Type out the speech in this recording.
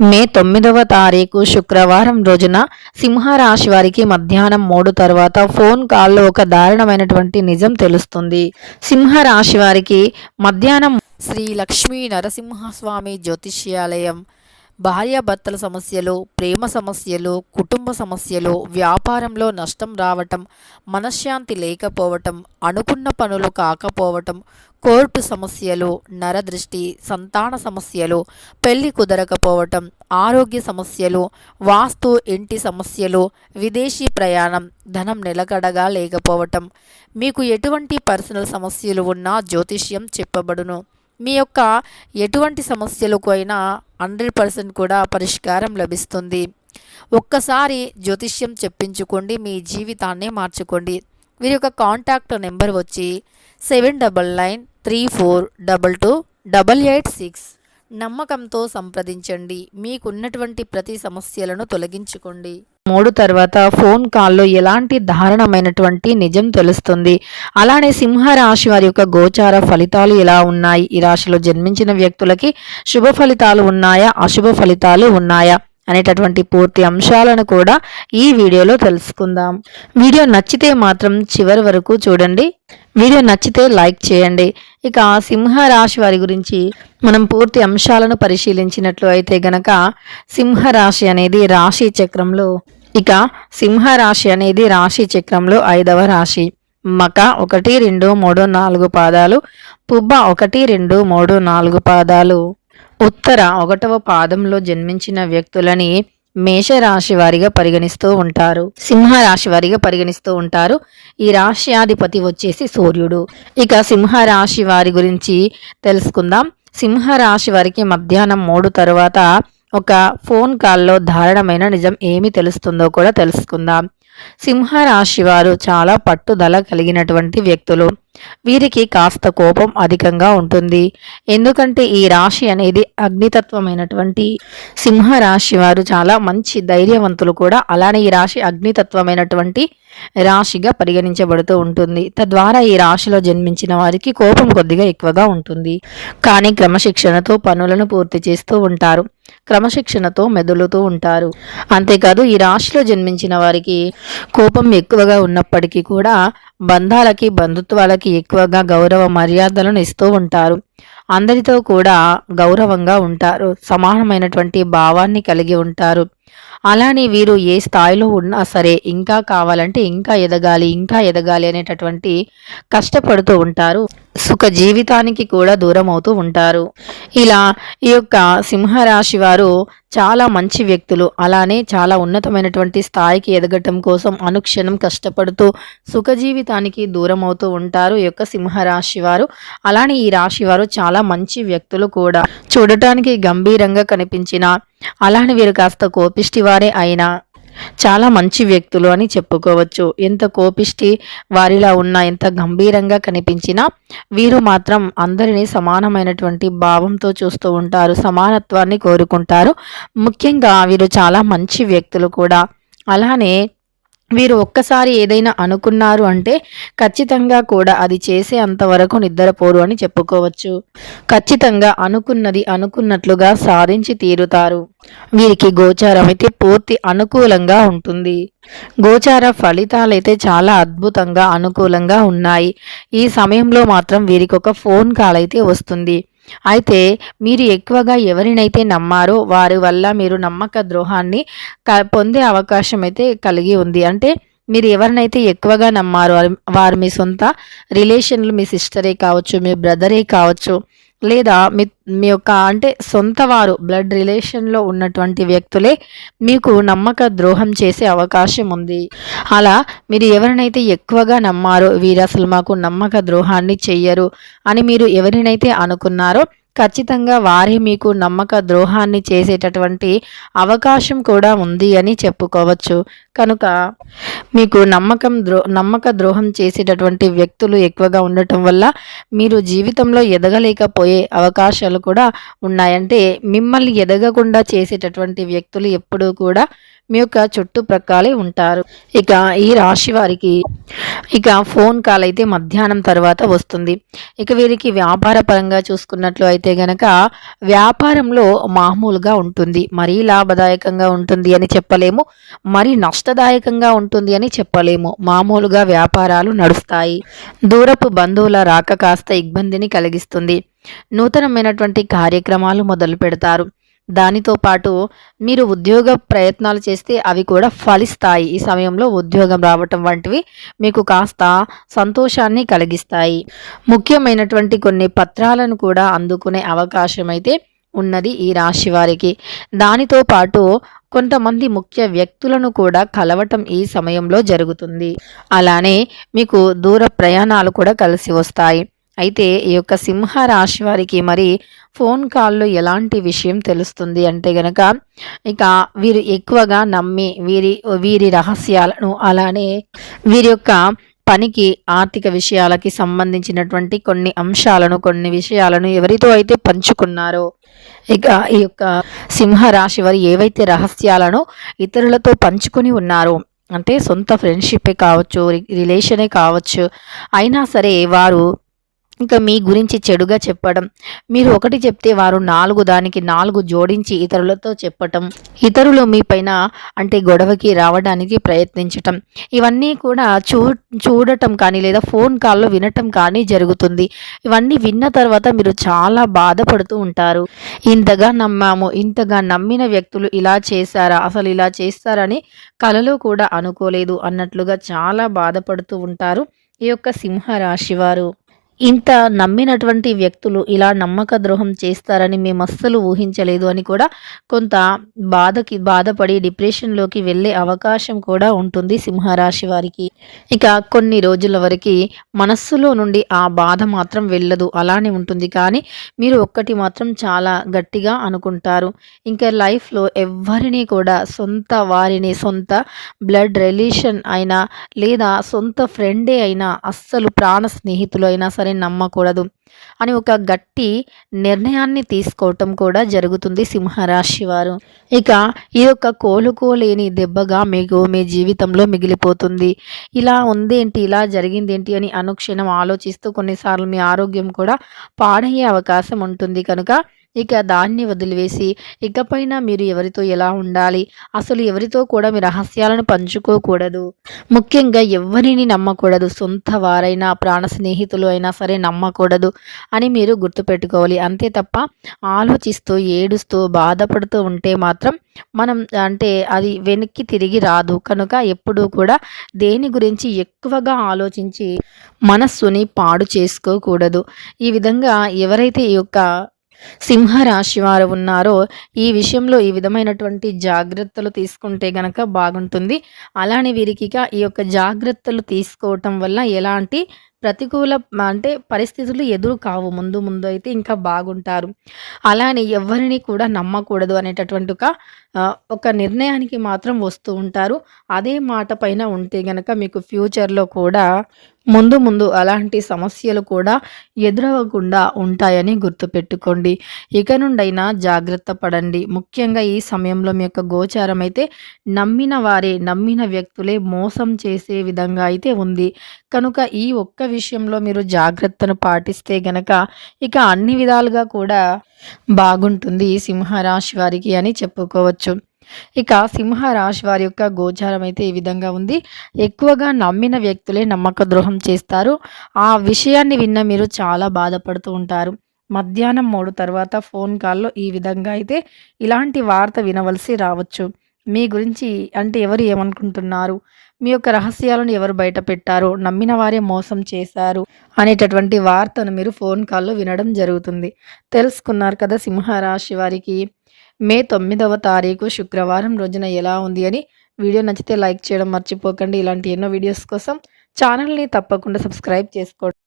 మే తొమ్మిదవ తారీఖు శుక్రవారం రోజున సింహరాశి వారికి మధ్యాహ్నం మూడు తర్వాత ఫోన్ కాల్లో ఒక దారుణమైనటువంటి నిజం తెలుస్తుంది. సింహరాశి వారికి మధ్యాహ్నం శ్రీ లక్ష్మీ నరసింహస్వామి జ్యోతిష్యాలయం. భార్యాభర్తల సమస్యలు ప్రేమ సమస్యలు కుటుంబ సమస్యలు వ్యాపారంలో నష్టం రావటం మనశ్శాంతి లేకపోవటం అనుకున్న పనులు కాకపోవటం కోర్టు సమస్యలు నరదృష్టి సంతాన సమస్యలు పెళ్ళి కుదరకపోవటం ఆరోగ్య సమస్యలు వాస్తు ఇంటి సమస్యలు విదేశీ ప్రయాణం ధనం నిలకడగా లేకపోవటం. మీకు ఎటువంటి పర్సనల్ సమస్యలు ఉన్నా జ్యోతిష్యం చెప్పబడును. మీ యొక్క ఎటువంటి సమస్యలకు అయినా హండ్రెడ్ పర్సెంట్ కూడా పరిష్కారం లభిస్తుంది. ఒక్కసారి జ్యోతిష్యం చెప్పించుకోండి మీ జీవితాన్ని మార్చుకోండి. వీరి యొక్క కాంటాక్ట్ నెంబర్ వచ్చి seven double nine three four double two double eight six నమ్మకంతో సంప్రదించండి. మీకున్నటువంటి ప్రతి సమస్యలను తొలగించుకోండి. మూడు తర్వాత ఫోన్ కాల్లో ఎలాంటి దారుణమైనటువంటి నిజం తెలుస్తుంది? అలానే సింహరాశి వారి యొక్క గోచార ఫలితాలు ఎలా ఉన్నాయి? ఈ రాశిలో జన్మించిన వ్యక్తులకి శుభ ఫలితాలు ఉన్నాయా? అశుభ ఫలితాలు ఉన్నాయా? అనేటటువంటి పూర్తి అంశాలను కూడా ఈ వీడియోలో తెలుసుకుందాం. వీడియో నచ్చితే మాత్రం చివరి వరకు చూడండి. వీడియో నచ్చితే లైక్ చేయండి. ఇక సింహరాశి వారి గురించి మనం పూర్తి అంశాలను పరిశీలించినట్లు అయితే గనక సింహరాశి అనేది రాశి చక్రంలో ఇక సింహరాశి అనేది రాశి చక్రంలో ఐదవ రాశి. మక ఒకటి రెండు మూడు నాలుగు పాదాలు పుబ్బ ఒకటి రెండు మూడు నాలుగు పాదాలు. ఉత్తర ఒకటవ పాదంలో జన్మించిన వ్యక్తులని మేషరాశి వారిగా పరిగణిస్తూ ఉంటారు. సింహరాశి వారిగా పరిగణిస్తూ ఉంటారు. ఈ రాశ్యాధిపతి వచ్చేసి సూర్యుడు. ఇక సింహరాశి వారి గురించి తెలుసుకుందాం. సింహరాశి వారికి మధ్యాహ్నం మూడు తరువాత ఒక ఫోన్ కాల్లో దారుణమైన నిజం ఏమి తెలుస్తుందో కూడా తెలుసుకుందాం. సింహరాశి వారు చాలా పట్టుదల కలిగినటువంటి వ్యక్తులు. వీరికి కాస్త కోపం అధికంగా ఉంటుంది. ఎందుకంటే ఈ రాశి అనేది అగ్నితత్వమైనటువంటి సింహరాశి వారు చాలా మంచి ధైర్యవంతులు కూడా. అలానే ఈ రాశి అగ్నితత్వమైనటువంటి రాశిగా పరిగణించబడుతూ ఉంటుంది. తద్వారా ఈ రాశిలో జన్మించిన వారికి కోపం కొద్దిగా ఎక్కువగా ఉంటుంది. కానీ క్రమశిక్షణతో పనులను పూర్తి చేస్తూ ఉంటారు. క్రమశిక్షణతో మెదులుతూ ఉంటారు. అంతేకాదు ఈ రాశిలో జన్మించిన వారికి కోపం ఎక్కువగా ఉన్నప్పటికీ కూడా బంధాలకి బంధుత్వాలకి ఎక్కువగా గౌరవ మర్యాదలను ఇస్తూ ఉంటారు. అందరితో కూడా గౌరవంగా ఉంటారు. సమానమైనటువంటి భావాన్ని కలిగి ఉంటారు. అలానే వీరు ఏ స్థాయిలో ఉన్నా సరే ఇంకా కావాలంటే ఇంకా ఎదగాలి ఇంకా ఎదగాలి అనేటటువంటి కష్టపడుతూ ఉంటారు. సుఖ జీవితానికి కూడా దూరం అవుతూ ఉంటారు. ఇలా ఈ యొక్క సింహరాశి వారు చాలా మంచి వ్యక్తులు. అలానే చాలా ఉన్నతమైనటువంటి స్థాయికి ఎదగటం కోసం అనుక్షణం కష్టపడుతూ సుఖ జీవితానికి దూరం అవుతూ ఉంటారు ఈ యొక్క సింహరాశి వారు. అలానే ఈ రాశి వారు చాలా మంచి వ్యక్తులు కూడా. చూడటానికి గంభీరంగా కనిపించిన అలానే వీరు కాస్త కోపిష్టి వారే అయినా చాలా మంచి వ్యక్తులు అని చెప్పుకోవచ్చు. ఎంత కోపిష్టి వారిలా ఉన్న ఎంత గంభీరంగా కనిపించినా వీరు మాత్రం అందరినీ సమానమైనటువంటి భావంతో చూస్తూ ఉంటారు సమానత్వాన్ని కోరుకుంటారు. ముఖ్యంగా వీరు చాలా మంచి వ్యక్తులు కూడా. అలానే వీరు ఒక్కసారి ఏదైనా అనుకున్నారు అంటే ఖచ్చితంగా కూడా అది చేసే అంతవరకు నిద్రపోరు అని చెప్పుకోవచ్చు. ఖచ్చితంగా అనుకున్నది అనుకున్నట్లుగా సాధించి తీరుతారు. వీరికి గోచారం అయితే పూర్తి అనుకూలంగా ఉంటుంది. గోచార ఫలితాలైతే చాలా అద్భుతంగా అనుకూలంగా ఉన్నాయి. ఈ సమయంలో మాత్రం వీరికి ఒక ఫోన్ కాల్ అయితే వస్తుంది. అయితే మీరు ఎక్కువగా ఎవరినైతే నమ్మారో వారి వల్ల మీరు నమ్మక ద్రోహాన్ని పొందే అవకాశం అయితే కలిగి ఉంది. అంటే మీరు ఎవరినైతే ఎక్కువగా నమ్మారో వారు మీ సొంత రిలేషన్లు మీ సిస్టరే కావచ్చు మీ బ్రదరే కావచ్చు లేదా మీ మీ యొక్క అంటే సొంత వారు బ్లడ్ రిలేషన్లో ఉన్నటువంటి వ్యక్తులే మీకు నమ్మక ద్రోహం చేసే అవకాశం ఉంది. అలా మీరు ఎవరినైతే ఎక్కువగా నమ్మారో వీరు అసలు మాకు నమ్మక ద్రోహాన్ని చెయ్యరు అని మీరు ఎవరినైతే అనుకున్నారో ఖచ్చితంగా వారే మీకు నమ్మక ద్రోహాన్ని చేసేటటువంటి అవకాశం కూడా ఉంది అని చెప్పుకోవచ్చు. కనుక మీకు నమ్మకం ద్రో నమ్మక ద్రోహం చేసేటటువంటి వ్యక్తులు ఎక్కువగా ఉండటం వల్ల మీరు జీవితంలో ఎదగలేకపోయే అవకాశాలు కూడా ఉన్నాయంటే మిమ్మల్ని ఎదగకుండా చేసేటటువంటి వ్యక్తులు ఎప్పుడూ కూడా మీ యొక్క చుట్టుప్రక్కలే ఉంటారు. ఇక ఈ రాశి వారికి ఇక ఫోన్ కాల్ అయితే మధ్యాహ్నం తర్వాత వస్తుంది. ఇక వీరికి వ్యాపార పరంగా చూసుకున్నట్లు అయితే గనక వ్యాపారంలో మామూలుగా ఉంటుంది. మరీ లాభదాయకంగా ఉంటుంది అని చెప్పలేము. మరి కష్టదాయకంగా ఉంటుంది అని చెప్పలేము. మామూలుగా వ్యాపారాలు నడుస్తాయి. దూరపు బంధువుల రాక కాస్త ఇబ్బందిని కలిగిస్తుంది. నూతనమైనటువంటి కార్యక్రమాలు మొదలు పెడతారు. దానితో పాటు మీరు ఉద్యోగ ప్రయత్నాలు చేస్తే అవి కూడా ఫలిస్తాయి. ఈ సమయంలో ఉద్యోగం రావటం వంటివి మీకు కాస్త సంతోషాన్ని కలిగిస్తాయి. ముఖ్యమైనటువంటి కొన్ని పత్రాలను కూడా అందుకునే అవకాశం అయితే ఉన్నది ఈ రాశి వారికి. దానితో పాటు కొంతమంది ముఖ్య వ్యక్తులను కూడా కలవటం ఈ సమయంలో జరుగుతుంది. అలానే మీకు దూర ప్రయాణాలు కూడా కలిసి వస్తాయి. అయితే ఈ యొక్క సింహ రాశి వారికి మరి ఫోన్ కాల్లో ఎలాంటి విషయం తెలుస్తుంది అంటే గనక ఇక వీరు ఎక్కువగా నమ్మి వీరి వీరి రహస్యాలను అలానే వీరి యొక్క పనికి ఆర్థిక విషయాలకి సంబంధించినటువంటి కొన్ని అంశాలను కొన్ని విషయాలను ఎవరితో అయితే పంచుకున్నారో ఇక ఈ యొక్క సింహరాశి వారి వారు ఏవైతే రహస్యాలను ఇతరులతో పంచుకొని ఉన్నారో అంటే సొంత ఫ్రెండ్షిప్పే కావచ్చు రిలేషనే కావచ్చు అయినా సరే వారు ఇంకా మీ గురించి చెడుగా చెప్పడం. మీరు ఒకటి చెప్తే వారు నాలుగు దానికి నాలుగు జోడించి ఇతరులతో చెప్పటం. ఇతరులు మీ పైన అంటే గొడవకి రావడానికి ప్రయత్నించటం. ఇవన్నీ కూడా చూ చూడటం కానీ లేదా ఫోన్ కాల్లో వినటం కానీ జరుగుతుంది. ఇవన్నీ విన్న తర్వాత మీరు చాలా బాధపడుతూ ఉంటారు. ఇంతగా నమ్మాము ఇంతగా నమ్మిన వ్యక్తులు ఇలా చేశారా అసలు ఇలా చేస్తారని కలలో కూడా అనుకోలేదు అన్నట్లుగా చాలా బాధపడుతూ ఉంటారు ఈ యొక్క సింహరాశి వారు. ఇంత నమ్మినటువంటి వ్యక్తులు ఇలా నమ్మక ద్రోహం చేస్తారని మేము అస్సలు ఊహించలేదు అని కూడా కొంత బాధకి బాధపడి డిప్రెషన్లోకి వెళ్ళే అవకాశం కూడా ఉంటుంది సింహరాశి వారికి. ఇక కొన్ని రోజుల వరకు మనస్సులో నుండి ఆ బాధ మాత్రం వెళ్ళదు అలానే ఉంటుంది. కానీ మీరు ఒక్కటి మాత్రం చాలా గట్టిగా అనుకుంటారు. ఇంకా లైఫ్లో ఎవరిని కూడా సొంత వారిని సొంత బ్లడ్ రిలేషన్ అయినా లేదా సొంత ఫ్రెండే అయినా అస్సలు ప్రాణ స్నేహితులు అయినా సరే ఎవరిని నమ్మకూడదు. అని ఒక గట్టి నిర్ణయాన్ని తీసుకోవటం కూడా జరుగుతుంది సింహరాశి వారు. ఇక ఈ యొక్క కోలుకోలేని దెబ్బగా మీకు మీ జీవితంలో మిగిలిపోతుంది. ఇలా ఉందేంటి ఇలా జరిగింది ఏంటి అని అనుక్షణం ఆలోచిస్తూ కొన్నిసార్లు మీ ఆరోగ్యం కూడా పాడయ్యే అవకాశం ఉంటుంది కనుక ఇక దాన్ని వదిలివేసి ఇకపైన మీరు ఎవరితో ఎలా ఉండాలి అసలు ఎవరితో కూడా మీ రహస్యాలను పంచుకోకూడదు. ముఖ్యంగా ఎవరిని నమ్మకూడదు సొంత వారైనా ప్రాణ స్నేహితులు అయినా సరే నమ్మకూడదు. అని మీరు గుర్తుపెట్టుకోవాలి. అంతే తప్ప ఆలోచిస్తూ ఏడుస్తూ బాధపడుతూ ఉంటే మాత్రం మనం అంటే అది వెనక్కి తిరిగి రాదు. కనుక ఎప్పుడూ కూడా దేని గురించి ఎక్కువగా ఆలోచించి మనస్సుని పాడు చేసుకోకూడదు. ఈ విధంగా ఎవరైతే ఈ యొక్క సింహరాశి వారు ఉన్నారో ఈ విషయంలో ఈ విధమైనటువంటి జాగ్రత్తలు తీసుకుంటే గనక బాగుంటుంది. అలానే వీరికి ఈ యొక్క జాగ్రత్తలు తీసుకోవటం వల్ల ఎలాంటి ప్రతికూల అంటే పరిస్థితులు ఎదురు కావు. ముందు ముందు అయితే ఇంకా బాగుంటారు. అలానే ఎవరిని కూడా నమ్మకూడదు అనేటటువంటి ఒక ఒక నిర్ణయానికి మాత్రం వస్తూ ఉంటారు. అదే మాట పైన ఉంటే గనక మీకు ఫ్యూచర్లో కూడా ముందు ముందు అలాంటి సమస్యలు కూడా ఎదురవ్వకుండా ఉంటాయని గుర్తుపెట్టుకోండి. ఇక నుండైనా జాగ్రత్త పడండి. ముఖ్యంగా ఈ సమయంలో మీ యొక్క గోచారం అయితే నమ్మిన వారే నమ్మిన వ్యక్తులే మోసం చేసే విధంగా అయితే ఉంది. కనుక ఈ ఒక్క విషయంలో మీరు జాగ్రత్తను పాటిస్తే గనక ఇక అన్ని విధాలుగా కూడా బాగుంటుంది ఈ సింహరాశి వారికి అని చెప్పుకోవచ్చు. ఇక సింహ రాశి వారి యొక్క గోచారం అయితే ఈ విధంగా ఉంది. ఎక్కువగా నమ్మిన వ్యక్తులే నమ్మక ద్రోహం చేస్తారు. ఆ విషయాన్ని విన్న మీరు చాలా బాధపడుతూ ఉంటారు. మధ్యాహ్నం మూడు తర్వాత ఫోన్ కాల్లో ఈ విధంగా అయితే ఇలాంటి వార్త వినవలసి రావచ్చు. మీ గురించి అంటే ఎవరు ఏమనుకుంటున్నారు? మీ యొక్క రహస్యాలను ఎవరు బయట పెట్టారు? నమ్మిన వారే మోసం చేశారు అనేటటువంటి వార్తను మీరు ఫోన్ కాల్లో వినడం జరుగుతుంది. తెలుసుకున్నారు కదా సింహరాశి వారికి. మే తొమ్మిదవ తారీఖు శుక్రవారం రోజున ఎలా ఉంది అని వీడియో నచ్చితే లైక్ చేయడం మర్చిపోకండి. ఇలాంటి ఎన్నో వీడియోస్ కోసం ఛానల్ని తప్పకుండా సబ్స్క్రైబ్ చేసుకోండి.